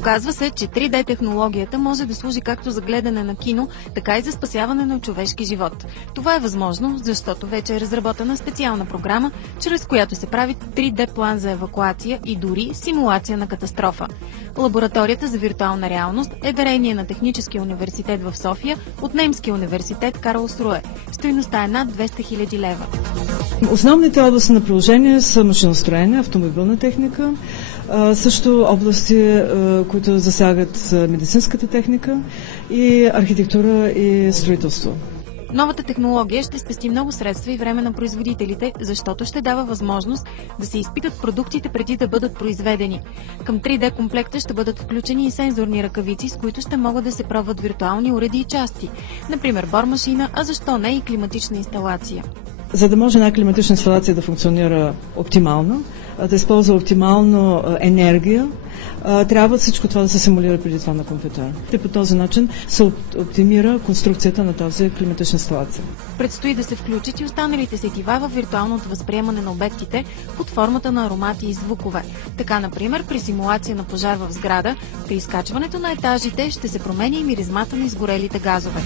Оказва се, че 3D технологията може да служи както за гледане на кино, така и за спасяване на човешки живот. Това е възможно, защото вече е разработена специална програма, чрез която се прави 3D план за евакуация и дори симулация на катастрофа. Лабораторията за виртуална реалност е дарение на Техническия университет в София от Немския университет Карлсруе. Стойността е над 200 000 лева. Основните области на приложение са машиностроение, автомобилна техника, също области, които засягат медицинската техника и архитектура и строителство. Новата технология ще спести много средства и време на производителите, защото ще дава възможност да се изпитат продуктите преди да бъдат произведени. Към 3D комплекта ще бъдат включени и сензорни ръкавици, с които ще могат да се пробват виртуални уреди и части. Например, бормашина, а защо не и климатична инсталация. За да може една климатична инсталация да функционира оптимално, да използва оптимално енергия, трябва всичко това да се симулира преди това на компютъра. И по този начин се оптимира конструкцията на тази климатична инсталация. Предстои да се включат и останалите сетива в виртуалното възприемане на обектите под формата на аромати и звукове. Така, например, при симулация на пожар в сграда, при изкачването на етажите ще се променя и миризмата на изгорелите газове.